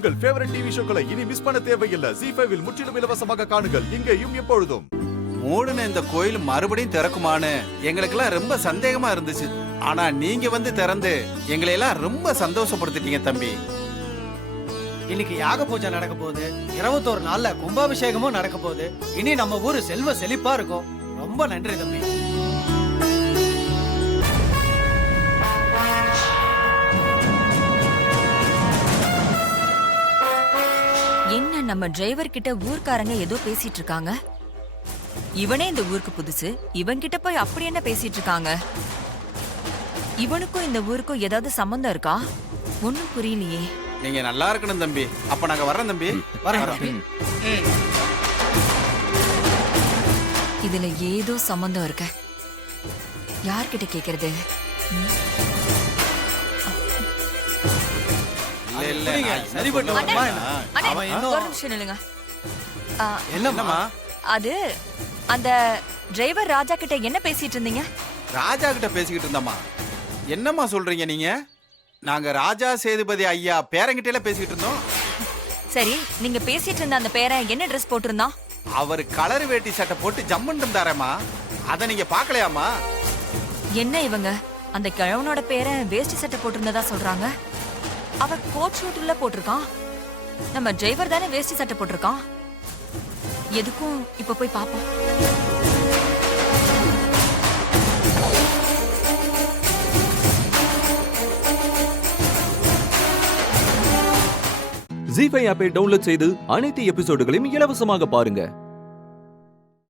உங்கள் favourite TV ஷோக்களை இனி miss பண்ண தேவையில்லை. ஜீ5 இல் முற்றிலும் இலவசமாக காணுங்கள். இங்கேயும் எப்பொழுதும். மூடுன இந்த கோயில் மறுபடியும் திறக்குமான்னு எங்களுக்கெல்லாம் ரொம்ப சந்தேகமா இருந்துச்சு. ஆனா நீங்க வந்து திறந்து எங்களை எல்லாம் ரொம்ப சந்தோஷப்படுத்திட்டீங்க தம்பி. இன்னைக்கு யாக பூஜை நடக்க போகுது. 21 நாள்ல கும்பாபிஷேகமும் நடக்க போகுது. இனி நம்ம ஊரு செல்வ செழிப்பா இருக்கும். ரொம்ப நன்றி தம்பி. என்ன நம்ம டிரைவர் கிட்ட ஊர்க்காரங்க ஏதோ பேசிட்டு இருக்காங்க. இவனே இந்த ஊருக்கு புதுசு. இவன் கிட்ட போய் அப்படி என்ன பேசிட்டு இருக்காங்க? இவனுக்கும் இந்த ஊருக்கும் ஏதாவது சம்பந்தம் இருக்கா? ஒண்ணும் புரியலையே. நீங்க நல்லா இருக்கணும் தம்பி. அப்ப நாங்க வர்றோம் தம்பி. வரோம். இதுல ஏதோ சம்பந்தம் இருக்க. யார்கிட்ட கேக்குறது? இல்ல இல்ல சரிப்பட்டு வருமா என்ன? அண்ணே, அவன் இன்னும் ஒரு நிமிஷம் நில்லுங்க. என்னம்மா? அது அந்த டிரைவர் ராஜா கிட்ட என்ன பேசிட்டு இருந்தீங்க? ராஜா கிட்ட பேசிக்கிட்டு இருந்தம்மா. என்னம்மா சொல்றீங்க நீங்க? நாங்க ராஜா சேதுபதி ஐயா பேரங்கிட்ட பேசிக்கிட்டு இருந்தோம். சரி, நீங்க பேசிட்டு இருந்த அந்த பேரன் என்ன ட்ரெஸ் போட்டிருந்தான்? அவர் கலர் வேட்டி சட்டை போட்டு ஜம்முன்னு இருந்தாரேம்மா. அத நீங்க பாக்கலையாமா? என்ன இவங்க அந்த கிழவனோட பேரன் வேஷ்டி சட்டை போட்டிருந்ததா சொல்றாங்க. அவர் கோட் ஷூட்ல போட்டிருக்கான். நம்ம டிரைவர் தானே வேஷ்டி சட்டை போட்டிருக்கான். எதுக்கும் இப்ப போய் பாப்போம். ஜீ5 ஆப்பை டவுன்லோட் செய்து அனைத்து எபிசோடுகளையும் இலவசமாக பாருங்க.